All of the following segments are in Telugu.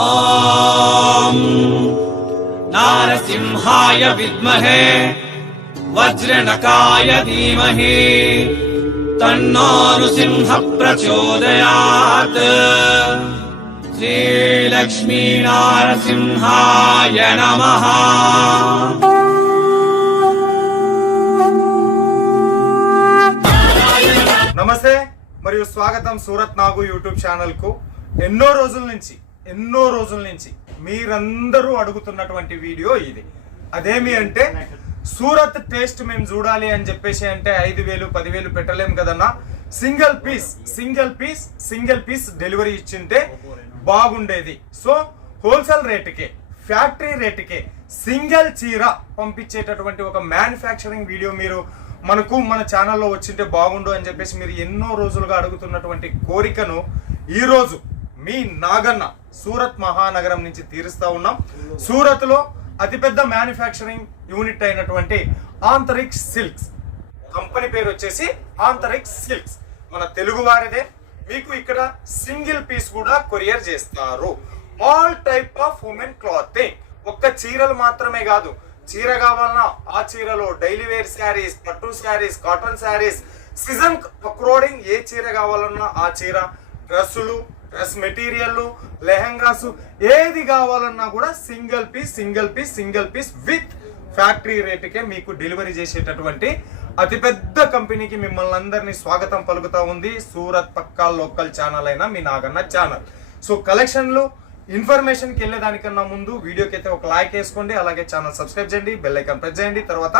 ఓం నారసింహాయ విద్మహే వజ్రనకాయ ధీమహి తన్నో నృసింహ ప్రచోదయాత్. శ్రీలక్ష్మీ నారసింహాయ నమః. నమస్తే మరియు స్వాగతం సూరత్ నాగు యూట్యూబ్ ఛానల్ కు. ఎన్నో రోజుల నుంచి మీరందరూ అడుగుతున్నటువంటి వీడియో ఇది. అదేమి అంటే సూరత్ టేస్ట్ మేము చూడాలి అని చెప్పేసి అంటే 5,000 10,000 పెట్టలేము కదన్నా. సింగిల్ పీస్ డెలివరీ ఇచ్చింటే బాగుండేది. సో హోల్సేల్ రేటుకే, ఫ్యాక్టరీ రేటుకే సింగిల్ చీర పంపించేటటువంటి ఒక మ్యానుఫ్యాక్చరింగ్ వీడియో మీరు మన ఛానల్లో వచ్చింటే బాగుండు అని చెప్పేసి మీరు ఎన్నో రోజులుగా అడుగుతున్నటువంటి కోరికను ఈరోజు మీ నాగన్న సూరత్ మహానగరం నుంచి తీరుస్తా ఉన్నాం. సూరత్ లో అతిపెద్ద మ్యానుఫ్యాక్చరింగ్ యూనిట్ అయినటువంటి ఆంతరిక్ సిల్క్స్ కంపెనీ పేరు వచ్చేసి ఆంతరిక్ సిల్క్స్ మన తెలుగు వారిదే. మీకు ఇక్కడ సింగిల్ పీస్ కూడా కొరియర్ చేస్తారు. All type of women clothing. ఒక్క చీరలు మాత్రమే కాదు, చీర కావాలన్నా ఆ చీరలో డైలీ వేర్ శారీస్, పట్టు శారీస్, కాటన్ శారీస్, సీజన్ అక్రార్డింగ్ ఏ చీర కావాలన్నా ఆ చీర, డ్రెస్సులు, డ్రెస్ మెటీరియల్, లెహంగాస్ ఏది కావాలన్నా కూడా సింగిల్ పీస్ విత్ ఫ్యాక్టరీ రేటుకే మీకు డెలివరీ చేసేటటువంటి అతిపెద్ద కంపెనీకి మిమ్మల్ని అందరినీ స్వాగతం పలుకుతా ఉంది సూరత్ పక్కా లోకల్ ఛానల్ అయిన మీ నాగన్న ఛానల్. సో కలెక్షన్లు ఇన్ఫర్మేషన్కి వెళ్ళేదానికన్నా ముందు వీడియోకి అయితే ఒక లైక్ వేసుకోండి, అలాగే ఛానల్ సబ్స్క్రైబ్ చేయండి, బెల్ ఐకాన్ ప్రెస్ చేయండి, తర్వాత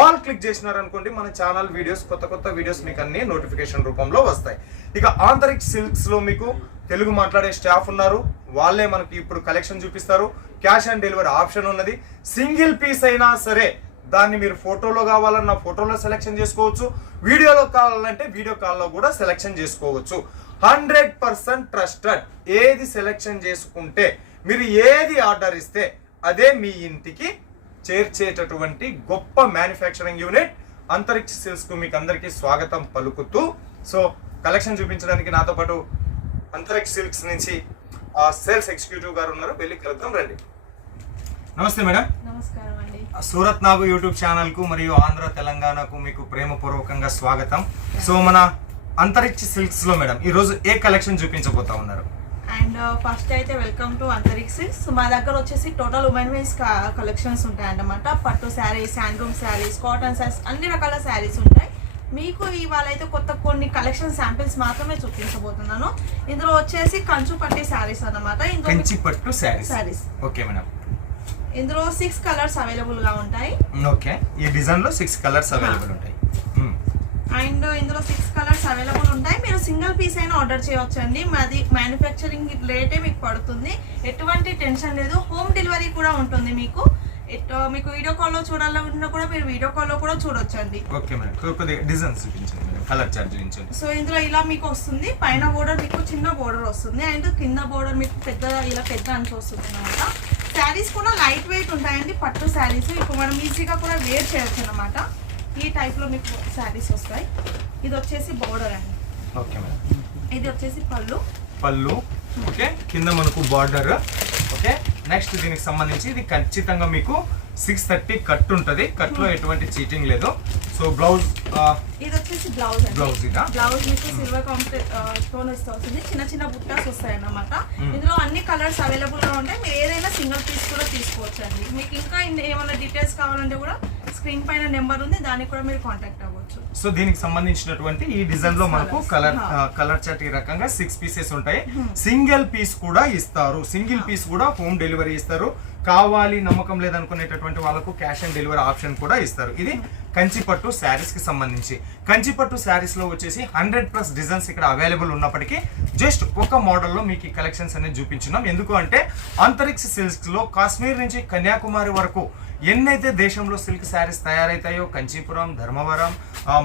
ఆల్ క్లిక్ చేసినారనుకోండి మన ఛానల్ వీడియోస్ కొత్త వీడియోస్ మీకు అన్ని నోటిఫికేషన్ రూపంలో వస్తాయి. ఇక ఆంతరిక్ సిల్క్స్ లో మీకు తెలుగు మాట్లాడే స్టాఫ్ ఉన్నారు, వాళ్ళే మనకి ఇప్పుడు కలెక్షన్ చూపిస్తారు. క్యాష్ ఆన్ డెలివరీ ఆప్షన్ ఉన్నది. సింగిల్ పీస్ అయినా సరే దాన్ని మీరు ఫోటోలో కావాలన్నా ఫోటోలో సెలెక్షన్ చేసుకోవచ్చు, వీడియోలో కావాలంటే వీడియో కాల్లో కూడా సెలెక్షన్ చేసుకోవచ్చు. 100% ట్రస్టెడ్. ఏది సెలెక్షన్ చేసుకుంటే మీరు ఏది ఆర్డర్ ఇస్తే అదే మీ ఇంటికి చేర్చేటటువంటి గొప్ప మ్యానుఫ్యాక్చరింగ్ యూనిట్ అంతరిక్ష సిల్క్స్ కు మీకు అందరికీ స్వాగతం పలుకుతూ, సో కలెక్షన్ చూపించడానికి నాతో పాటు అంతరిక్ష సిల్క్స్ నుంచి సేల్స్ ఎగ్జిక్యూటివ్ గారు ఉన్నారు, వెళ్ళి కలుద్దాం రండి. నమస్తే మేడం. నమస్కారం అండి. సూరత్ నాగు యూట్యూబ్ ఛానల్ కు మరియు ఆంధ్ర తెలంగాణకు మీకు ప్రేమపూర్వకంగా స్వాగతం. సో మన అంతరిక్ష సిల్క్స్ లో మేడం ఈ రోజు ఏ కలెక్షన్ చూపించబోతా ఉన్నారు? అండ్ ఫస్ట్ అయితే వెల్కమ్ టు అంతరిక్ష సిల్క్స్. మా దగ్గర వచ్చేసి టోటల్ ఉమెన్ వేస్ కలెక్షన్స్ ఉంటాయి అన్నమాట. పట్టు శారీస్, హ్యాండ్లూమ్ శారీస్, కాటన్ శారీస్, అన్ని రకాల శారీస్ ఉంటాయి. మీకు ఇవాళ అయితే కొన్ని కలెక్షన్ శాంపిల్స్ మాత్రమే చూపించబోతున్నాను. ఇందులో వచ్చేసి కంచు పట్టి శారీస్ అన్నమాట. కంచి పట్టు శారీస్. Okay madam. ఇందులో 6 కలర్స్ అవైలబుల్ గా ఉంటాయి. ఓకే, ఈ డిజైన్ లో 6 కలర్స్ అవైలబుల్ ఉంటాయి. అండ్ ఇందులో 6 కలర్స్ అవైలబుల్ ఉంటాయి. మీరు సింగిల్ పీస్ అయినా ఆర్డర్ చేయవచ్చండి. మాది మ్యానుఫ్యాక్చరింగ్ రేటే మీకు పడుతుంది, ఎటువంటి టెన్షన్ లేదు. హోమ్ డెలివరీ కూడా ఉంటుంది. మీకు వీడియో కాల్లో చూడాలనుకున్నా కూడా మీరు వీడియో కాల్లో కూడా చూడొచ్చండి. ఓకే మేడం, కొద్దిగా డిజైన్స్ చూపించండి మేడం, కలర్ చార్ట్ చూపించండి. సో ఇందులో ఇలా మీకు వస్తుంది, పైన బోర్డర్ మీకు చిన్న బోర్డర్ వస్తుంది, అండ్ కింద బోర్డర్ మీకు పెద్ద అంచు వస్తుంది అనమాట. శారీస్ కూడా లైట్ వెయిట్ ఉంటాయండి, పట్టు శారీస్. ఇప్పుడు మనం ఈజీగా కూడా వేర్ చేయొచ్చు అనమాట. ఈ టైప్ లో మీకు శారీస్ వస్తాయి. ఇది వచ్చేసి బోర్డర్ అండి. Okay madam. ఇది వచ్చేసి పళ్ళు. ఓకే, కింద మనకు బార్డర్. ఓకే, నెక్స్ట్ దీనికి సంబంధించి ఇది ఖచ్చితంగా మీకు 630 కట్ ఉంటుంది. కట్ లో ఎటువంటి చీటింగ్ లేదు. సో బ్లౌజ్, ఇది వచ్చేసి బ్లౌజ్. బ్లౌజ్ మీకు సిల్వర్ స్టోన్ వస్తుంది, చిన్న బుట్టాస్ వస్తాయి అన్నమాట. ఇందులో అన్ని కలర్స్ అవైలబుల్ గా ఉంటాయి. మీరు ఏదైనా సింగిల్ పీస్ కూడా తీసుకోవచ్చు అండి. మీకు ఇంకా ఏమైనా డీటెయిల్స్ కావాలంటే కూడా స్క్రీన్ పైన నెంబర్ ఉంది, దానికి కూడా మీరు కాంటాక్ట్ అవ్వచ్చు. సో దీనికి సంబంధించినటువంటి ఈ డిజైన్ లో మనకు కలర్ చార్ట్ ఈ రకంగా 6 పీసెస్ ఉంటాయి. సింగిల్ పీస్ కూడా ఇస్తారు, సింగిల్ పీస్ కూడా హోమ్ డెలివరీ ఇస్తారు. కావాలి నమ్మకం లేదనుకునేటటువంటి వాళ్ళకు క్యాష్ ఆన్ డెలివరీ ఆప్షన్ కూడా ఇస్తారు. ఇది కంచిపట్టు శారీస్ కి సంబంధించి. కంచిపట్టు శారీస్ లో వచ్చేసి 100+ డిజైన్స్ ఇక్కడ అవైలబుల్ ఉన్నప్పటికీ జస్ట్ ఒక మోడల్లో మీకు ఈ కలెక్షన్స్ అనేది చూపించున్నాం. ఎందుకు అంటే అంతరిక్ష సిల్క్స్ లో కాశ్మీర్ నుంచి కన్యాకుమారి వరకు ఎన్నైతే దేశంలో సిల్క్ శారీస్ తయారైతాయో, Kanchipuram, Dharmavaram,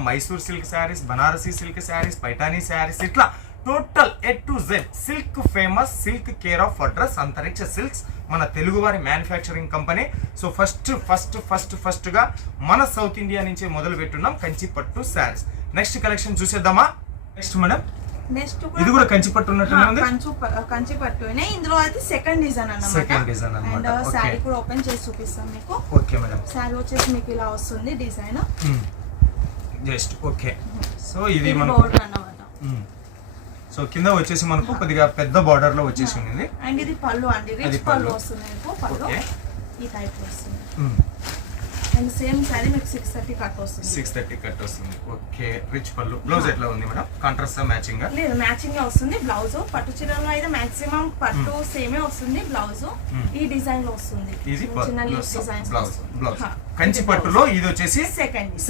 Mysore silk sarees, Banarasi silk sarees, Paithani sarees, ఇట్లా total A to Z silk famous, silk care of address Antariksha silks, మన తెలుగువారి మ్యానుఫ్యాక్చరింగ్ కంపెనీ. సో ఫస్ట్ గా మన సౌత్ ఇండియా నుంచి మొదలు పెట్టున్నాం కంచి పట్టు శారీస్. నెక్స్ట్ కలెక్షన్ చూసేద్దామా? నెక్స్ట్ మేడం నెక్స్ట్ ఇది కూడా కంచి పట్టు ఉన్నట్టునే ఉంది. కంచి పట్టునే. ఇందులో అయితే సెకండ్ డిజైన్ అన్నమాట. సెకండ్ డిజైన్ అన్నమాట. అండ్ సారీ కూడా ఓపెన్ చేసి చూపిస్తాం మీకు. Okay madam. సారీ వచ్చేసి మీకు ఇలా వస్తుంది డిజైన్. Just okay. సో ఇది మనకు బోర్డర్ అన్నమాట. సో కింద వచ్చేసి మనకు కొద్దిగా పెద్ద బార్డర్ లో వచ్చేసి ఉంది. అండ్ ఇది పళ్ళు అండి, రిచ్ పళ్ళు వస్తుంది మీకు. పళ్ళు ఈ టైప్ వస్తుంది. అండ్ సేమ్ సారీ మీకు 630 కట్ వస్తుంది. 630 కట్ వస్తుంది. ఓకే. రిచ్ పళ్ళు. బ్లౌజ్ ఎట్లా ఉంది మేడం? కాంట్రాస్ట్ మ్యాచింగ్ గా? లేదు, మ్యాచింగ్ గా వస్తుంది బ్లౌజ్. పట్టు చీరలో అయితే మాక్సిమం పట్టు సేమే వస్తుంది బ్లౌజ్. ఈ డిజైన్ లో వస్తుంది. ఇది చిన్న డిజైన్స్ బ్లౌజ్. బ్లౌజ్ కంచి పట్టులో ఇది వచ్చేసి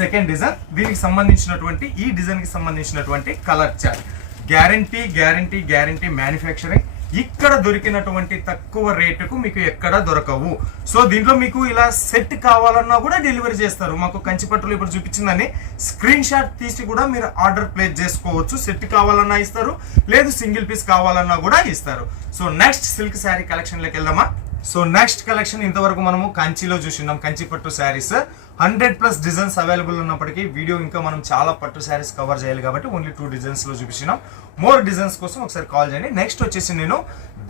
సెకండ్ డిజైన్. దీనికి సంబంధించినటువంటి ఈ డిజైన్ కి సంబంధించినటువంటి కలర్ చార్ట్ గ్యారంటీ మ్యానుఫ్యాక్చరింగ్. ఇక్కడ దొరికినటువంటి తక్కువ రేటుకు మీకు ఎక్కడ దొరకవు. సో దీంట్లో మీకు ఇలా సెట్ కావాలన్నా కూడా డెలివరీ చేస్తారు. మాకు కంచి పట్టులు ఇప్పుడు చూపించిందని స్క్రీన్ షాట్ తీసి కూడా మీరు ఆర్డర్ ప్లేస్ చేసుకోవచ్చు. సెట్ కావాలన్నా ఇస్తారు, లేదు సింగిల్ పీస్ కావాలన్నా కూడా ఇస్తారు. So next silk sari collection లోకి వెళ్దామా? సో నెక్స్ట్ కలెక్షన్ ఇంతవరకు మనము కంచిలో చూసినాం. కంచి పట్టు శారీస్ 100+ డిజైన్స్ అవైలబుల్ ఉన్నప్పటికీ వీడియో ఇంకా మనం చాలా పట్టు శారీస్ కవర్ చేయాలి కాబట్టి ఓన్లీ 2 డిజైన్స్ లో చూపించినాం. మోర్ డిజైన్స్ కోసం ఒకసారి కాల్ చేయండి. నెక్స్ట్ వచ్చేసి నేను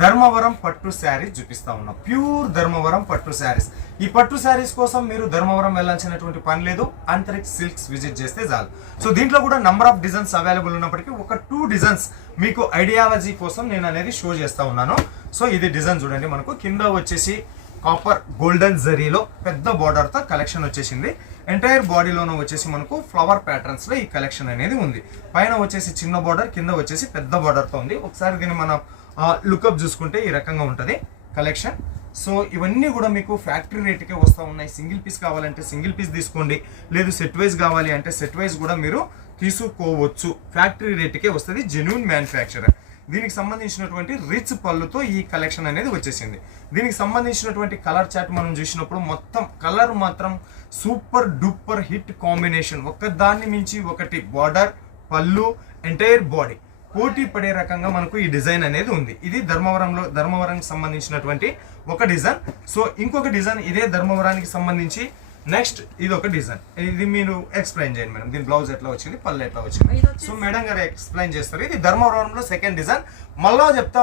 ధర్మవరం పట్టు శారీస్ చూపిస్తా ఉన్నా. ప్యూర్ ధర్మవరం పట్టు శారీస్. ఈ పట్టు శారీస్ కోసం మీరు ధర్మవరం వెళ్ళాల్సినటువంటి పని లేదు. అంతరిక్ష సిల్క్స్ విజిట్ చేస్తే చాలు. సో దీంట్లో కూడా నంబర్ ఆఫ్ డిజైన్స్ అవైలబుల్ ఉన్నప్పటికీ ఒక 2 డిజైన్స్ మీకు ఐడియాలజీ కోసం నేను అనేది షో చేస్తా ఉన్నాను. సో ఇది డిజైన్ చూడండి. మనకు కింద వచ్చేసి కాపర్ గోల్డెన్ జరీలో పెద్ద బార్డర్ తో కలెక్షన్ వచ్చేసింది. ఎంటైర్ బాడీలోనూ వచ్చేసి మనకు ఫ్లవర్ ప్యాటర్న్స్ లో ఈ కలెక్షన్ అనేది ఉంది. పైన వచ్చేసి చిన్న బార్డర్, కింద వచ్చేసి పెద్ద బార్డర్ తో ఉంది. ఒకసారి దీన్ని మనం లుక్అప్ చూసుకుంటే ఈ రకంగా ఉంటది కలెక్షన్. సో ఇవన్నీ కూడా మీకు ఫ్యాక్టరీ రేట్కే వస్తూ ఉన్నాయి. సింగిల్ పీస్ కావాలంటే సింగిల్ పీస్ తీసుకోండి, లేదు సెట్ వైజ్ కావాలి అంటే సెట్ వైజ్ కూడా మీరు తీసుకోవచ్చు. ఫ్యాక్టరీ రేట్కే వస్తుంది. Genuine manufacturer. దీనికి సంబంధించినటువంటి రిచ్ పళ్ళుతో ఈ కలెక్షన్ అనేది వచ్చేసింది. దీనికి సంబంధించినటువంటి కలర్ చార్ట్ మనం చూసినప్పుడు మొత్తం కలర్ మాత్రం సూపర్ డూపర్ హిట్ కాంబినేషన్. ఒకదాన్ని మించి ఒకటి బార్డర్, పళ్ళు, ఎంటైర్ బాడీ పోటీ పడే రకంగా మనకు ఈ డిజైన్ అనేది ఉంది. ఇది ధర్మవరంకి సంబంధించినటువంటి ఒక డిజైన్. సో ఇంకొక డిజైన్ ఇదే ధర్మవరానికి సంబంధించి నెక్స్ట్ ఇది ఒక డిజైన్. ఇది మీరు ఎక్స్ప్లెయిన్ చేయండి మేడం. దీని బ్లౌజ్ ఎట్లా వచ్చింది, పళ్ళు ఎట్లా వచ్చింది? సో మేడం గారు ఎక్స్ప్లెయిన్ చేస్తారు. ఇది ధర్మవరంలో సెకండ్ డిజైన్. మళ్ళా చెప్తా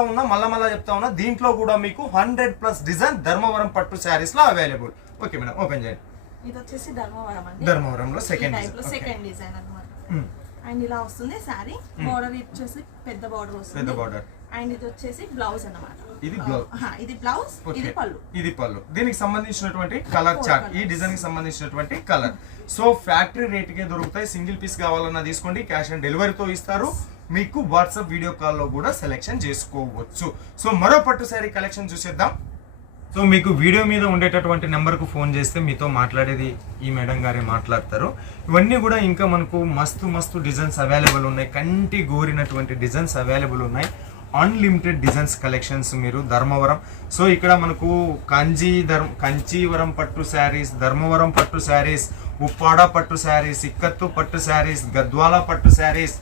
ఉన్నా దీంట్లో కూడా మీకు 100+ డిజైన్ ధర్మవరం పట్టు శారీస్ లో అవైలబుల్. ఓకే మేడం, ఓపెన్ చేయండి. ఇది వచ్చేసి ధర్మవరంలో సెకండ్ డిజైన్ అన్నమాట. అండ్ ఇలా వస్తుంది సారీ. బార్డర్ వచ్చేసి పెద్ద బార్డర్ వస్తుంది. అండ్ ఇది వచ్చేసి బ్లౌజ్ అన్నమాట. ఇది బ్లౌజ్, ఇది పళ్ళు. దీనికి సంబంధించినటువంటి కలర్ చార్ట్, ఈ డిజైన్ కి సంబంధించినటువంటి కలర్. సో ఫ్యాక్టరీ రేట్ కే దొరుకుతాయి. సింగిల్ పీస్ కావాలన్నా తీసుకోండి, క్యాష్ ఆన్ డెలివరీతో ఇస్తారు. మీకు వాట్సాప్ వీడియో కాల్ లో కూడా సెలెక్షన్ చేసుకోవచ్చు. సో మరో పట్టు శారీ కలెక్షన్ చూసేద్దాం. సో మీకు వీడియో మీద ఉండేటటువంటి నెంబర్కు ఫోన్ చేస్తే మీతో మాట్లాడేది ఈ మేడం గారే మాట్లాడతారు. ఇవన్నీ కూడా ఇంకా మనకు మస్తు డిజైన్స్ అవైలబుల్ ఉన్నాయి. కంటి గోరినటువంటి డిజైన్స్ అవైలబుల్ ఉన్నాయి. అన్లిమిటెడ్ డిజైన్స్ కలెక్షన్స్ మీరు ధర్మవరం. సో ఇక్కడ మనకు కంచీవరం పట్టు శారీస్, ధర్మవరం పట్టు శారీస్, ఉప్పాడ పట్టు శారీస్, ఇక్కత్తు పట్టు శారీస్, గద్వాల పట్టు శారీస్,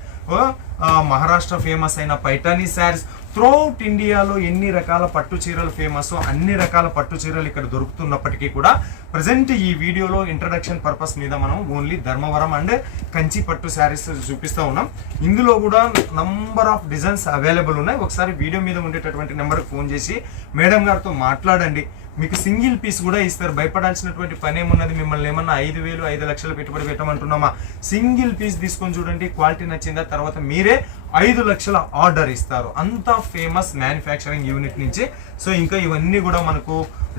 మహారాష్ట్ర ఫేమస్ అయిన పైఠానీ శారీస్. త్రూఅవుట్ ఇండియాలో ఎన్ని రకాల పట్టు చీరలు ఫేమస్, అన్ని రకాల పట్టు చీరలు ఇక్కడ దొరుకుతున్నప్పటికీ కూడా ప్రజెంట్ ఈ వీడియోలో ఇంట్రడక్షన్ పర్పస్ మీద మనం ఓన్లీ ధర్మవరం అండ్ కంచి పట్టు శారీస్ చూపిస్తూ ఉన్నాం. ఇందులో కూడా నంబర్ ఆఫ్ డిజైన్స్ అవైలబుల్ ఉన్నాయి. ఒకసారి వీడియో మీద ఉండేటటువంటి నెంబర్కి ఫోన్ చేసి మేడం గారితో మాట్లాడండి. మీకు సింగిల్ పీస్ కూడా ఇస్తారు. భయపడాల్సినటువంటి పని ఏమున్నది? మిమ్మల్ని ఏమన్నా 5,000 5 లక్షలు పెట్టుబడి పెట్టమంటున్నామా? సింగిల్ పీస్ తీసుకొని చూడండి, క్వాలిటీ నచ్చిందా, తర్వాత మీరే 5 లక్షల ఆర్డర్ ఇస్తారు. అంత ఫేమస్ మ్యానుఫ్యాక్చరింగ్ యూనిట్ నుంచి. సో ఇంకా ఇవన్నీ కూడా మనకు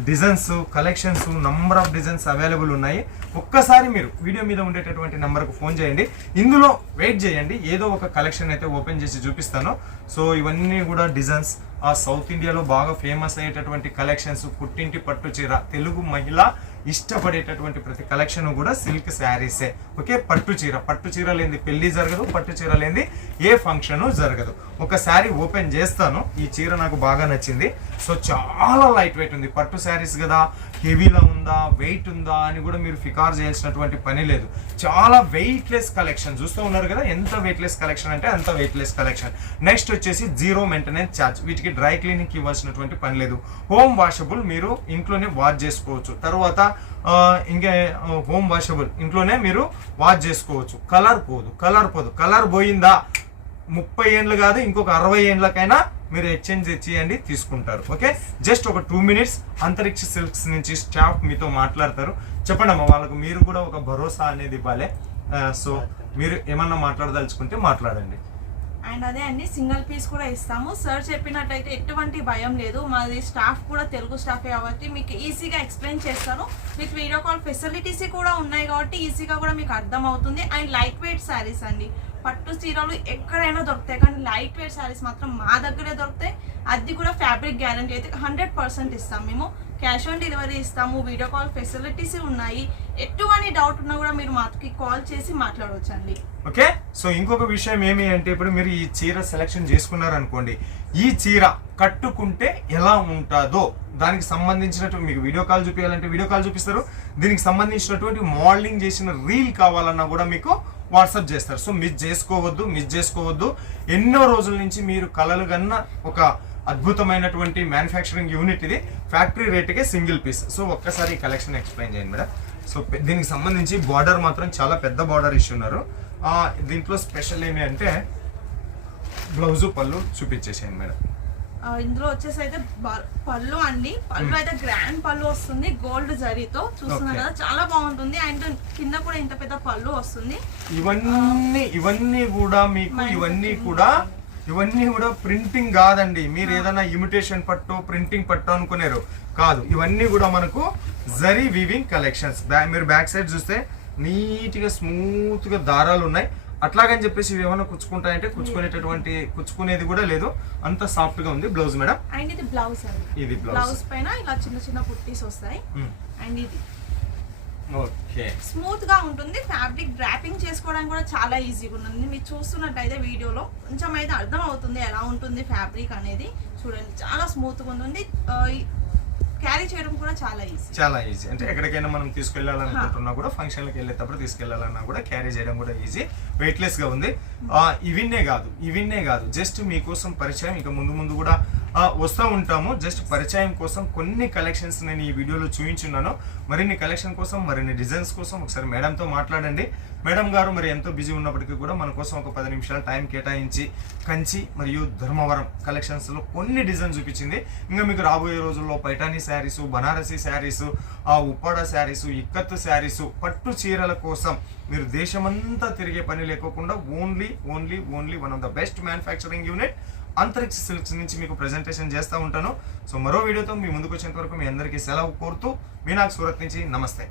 designs collections number of designs available ఉన్నాయి. ఒక్కసారి మీరు వీడియో మీద ఉండేటటువంటి నెంబర్కు ఫోన్ చేయండి. ఇందులో వెయిట్ చేయండి, ఏదో ఒక కలెక్షన్ అయితే ఓపెన్ చేసి చూపిస్తాను. సో ఇవన్నీ కూడా డిజైన్స్ సౌత్ ఇండియాలో బాగా ఫేమస్ అయ్యేటటువంటి కలెక్షన్స్. పుట్టింటి పట్టు చీర, తెలుగు మహిళ ఇష్టపడేటటువంటి ప్రతి కలెక్షన్ కూడా సిల్క్ శారీసే. ఓకే, పట్టు చీర లేని పెళ్లి జరగదు, పట్టు చీర లేని ఏ ఫంక్షన్ జరగదు. ఒక శారీ ఓపెన్ చేస్తాను. ఈ చీర నాకు బాగా నచ్చింది. సో చాలా లైట్ వెయిట్ ఉంది. పట్టు శారీస్ కదా, హెవీలో ఉందా, వెయిట్ ఉందా అని కూడా మీరు ఫికార్ చేయాల్సినటువంటి పని లేదు. చాలా వెయిట్లెస్ కలెక్షన్ చూస్తూ ఉన్నారు కదా. ఎంత వెయిట్లెస్ కలెక్షన్ అంటే అంత వెయిట్లెస్ కలెక్షన్. నెక్స్ట్ వచ్చేసి 0 మెయింటెనెన్స్ ఛార్జ్. వీటికి డ్రై క్లీనింగ్ ఇవ్వాల్సినటువంటి పని లేదు. హోమ్ వాషబుల్, మీరు ఇంట్లోనే వాష్ చేసుకోవచ్చు. తర్వాత ఇంకా హోమ్ వాషబుల్, ఇంట్లోనే మీరు వాష్ చేసుకోవచ్చు. కలర్ పోదు. కలర్ పోయిందా 30 ఏండ్లు కాదు, ఇంకొక 60 ఏండ్లకైనా మీరు ఎక్స్చేంజ్ చేయండి, తీసుకుంటారు. ఓకే, జస్ట్ ఒక 2 minutes అంతరిక్ష సిల్క్స్ నుంచి స్టాఫ్ మీతో మాట్లాడతారు. చెప్పండి అమ్మా, వాళ్ళకు మీరు కూడా ఒక భరోసా అనేది ఇవ్వాలి. సో మీరు ఏమన్నా మాట్లాడదలుచుకుంటే మాట్లాడండి. అండ్ అదే అండి, సింగిల్ పీస్ కూడా ఇస్తాము. సార్ చెప్పినట్టయితే ఎటువంటి భయం లేదు. మాది స్టాఫ్ కూడా తెలుగు స్టాఫే కాబట్టి మీకు ఈజీగా ఎక్స్ప్లెయిన్ చేస్తారు. మీకు వీడియో కాల్ ఫెసిలిటీస్ కూడా ఉన్నాయి కాబట్టి ఈజీగా కూడా మీకు అర్థం అవుతుంది. అండ్ లైట్ వెయిట్ శారీస్ అండి, పట్టు చీరలు ఎక్కడైనా దొరుకుతాయి కానీ లైట్ వెయిట్ శారీస్ మాత్రం మా దగ్గరే దొరుకుతాయి. అది కూడా ఫ్యాబ్రిక్ గ్యారంటీ అయితే 100% ఇస్తాం. మేము క్యాష్ ఆన్ డెలివరీ ఇస్తాము. వీడియో కాల్ ఫెసిలిటీస్ ఉన్నాయి. ఎటువంటి డౌట్ ఉన్నా కూడా మీరు మాకు కాల్ చేసి మాట్లాడవచ్చు అండి. ఓకే, సో ఇంకొక విషయం ఏమి అంటే, ఇప్పుడు మీరు ఈ చీర సెలెక్షన్ చేసుకున్నారనుకోండి, ఈ చీర కట్టుకుంటే ఎలా ఉంటుందో దానికి సంబంధించినటువంటి మీకు వీడియో కాల్ చూపించాలంటే వీడియో కాల్ చూపిస్తారు. దీనికి సంబంధించినటువంటి మోడలింగ్ చేసిన రీల్ కావాలన్నా కూడా మీకు వాట్సాప్ చేస్తారు. సో మిస్ చేసుకోవద్దు. ఎన్నో రోజుల నుంచి మీరు కలలు కన్నా ఒక అద్భుతమైనటువంటి మ్యానుఫ్యాక్చరింగ్ యూనిట్ ఇది. ఫ్యాక్టరీ రేటుకే సింగిల్ పీస్. సో ఒక్కసారి ఈ కలెక్షన్ ఎక్స్ప్లెయిన్ చేయండి మేడం. సో దీనికి సంబంధించి బార్డర్ మాత్రం చాలా పెద్ద బార్డర్ ఇస్తున్నారు. దీంట్లో స్పెషల్ ఏమి అంటే బ్లౌజు పళ్ళు చూపించేసేయండి మేడం. ఇందులో వచ్చేసి అయితే పళ్ళు అండి, పళ్ళు అయితే గ్రాండ్ పళ్ళు వస్తుంది గోల్డ్ జరీతో, చూస్తున్నారు కదా చాలా బాగుంటుంది. అండ్ కింద కూడా ఇంత పెద్ద పళ్ళు వస్తుంది. ఇవన్నీ కూడా మీకు ఇవన్నీ కూడా ప్రింటింగ్ కాదండి. మీరు ఏదైనా ఇమిటేషన్ పట్టు ప్రింటింగ్ పట్టు అనుకున్నారు కాదు. ఇవన్నీ కూడా మనకు జరీ వీవింగ్ కలెక్షన్స్. మీరు బ్యాక్ సైడ్ చూస్తే నీట్ గా స్మూత్ గా దారాలు ఉన్నాయి. అట్లాగని చెప్పేసి ఇవి ఏమైనా కుచ్చుకుంటాయంటే కుచ్చుకునేది కూడా లేదు, అంత సాఫ్ట్ గా ఉంది. బ్లౌజ్ మేడం, అండ్ ఇది బ్లౌజ్ అండి. ఇది బ్లౌజ్ పైన ఇలా చిన్న చిన్న పుట్టీస్ వస్తాయి. అండ్ ఇది ఓకే స్మూత్ గా ఉంటుంది. ఫ్యాబ్రిక్ డ్రాపింగ్ చేసుకోవడానికి కూడా చాలా ఈజీగా ఉంటుంది. మీరు చూస్తున్నట్టయితే వీడియోలో కొంచెం అయితే అర్థం అవుతుంది ఎలా ఉంటుంది ఫ్యాబ్రిక్ అనేది. చూడండి చాలా స్మూత్ గా ఉంటుంది. క్యారీ చేయడం కూడా చాలా ఈజీ. అంటే ఎక్కడికైనా మనం తీసుకెళ్లాలనుకుంటున్నా కూడా, ఫంక్షన్లకు వెళ్ళేటప్పుడు తీసుకెళ్లాలన్నా కూడా క్యారీ చేయడం కూడా ఈజీ, వెయిట్లెస్ గా ఉంది. ఇవిన్నే కాదు జస్ట్ మీకోసం పరిచయం. ఇక ముందు కూడా వస్తూ ఉంటాము. జస్ట్ పరిచయం కోసం కొన్ని కలెక్షన్స్ నేను ఈ వీడియోలో చూపించున్నాను. మరిన్ని కలెక్షన్ కోసం, మరిన్ని డిజైన్స్ కోసం ఒకసారి మేడంతో మాట్లాడండి. మేడం గారు మరి ఎంతో బిజీ ఉన్నప్పటికీ కూడా మన కోసం ఒక 10 నిమిషాలు టైం కేటాయించి కంచి మరియు ధర్మవరం కలెక్షన్స్లో కొన్ని డిజైన్ చూపించింది. ఇంకా మీకు రాబోయే రోజుల్లో పైఠానీ శారీసు, బనారసీ శారీసు, ఉప్పాడ శారీసు, ఇక్కత్తు శారీసు, పట్టు చీరల కోసం మీరు దేశమంతా తిరిగే పని లేకోకుండా only one of the best manufacturing unit అంతరిక్ష సిల్క్స్ నుంచి మీకు ప్రెజెంటేషన్ చేస్తూ ఉంటాను. సో మరో వీడియోతో మీ ముందుకు వచ్చేంత వరకు మీ అందరికీ సెలవు కోరుతూ మీనాక్షి సూరత్ నుంచి నమస్తే.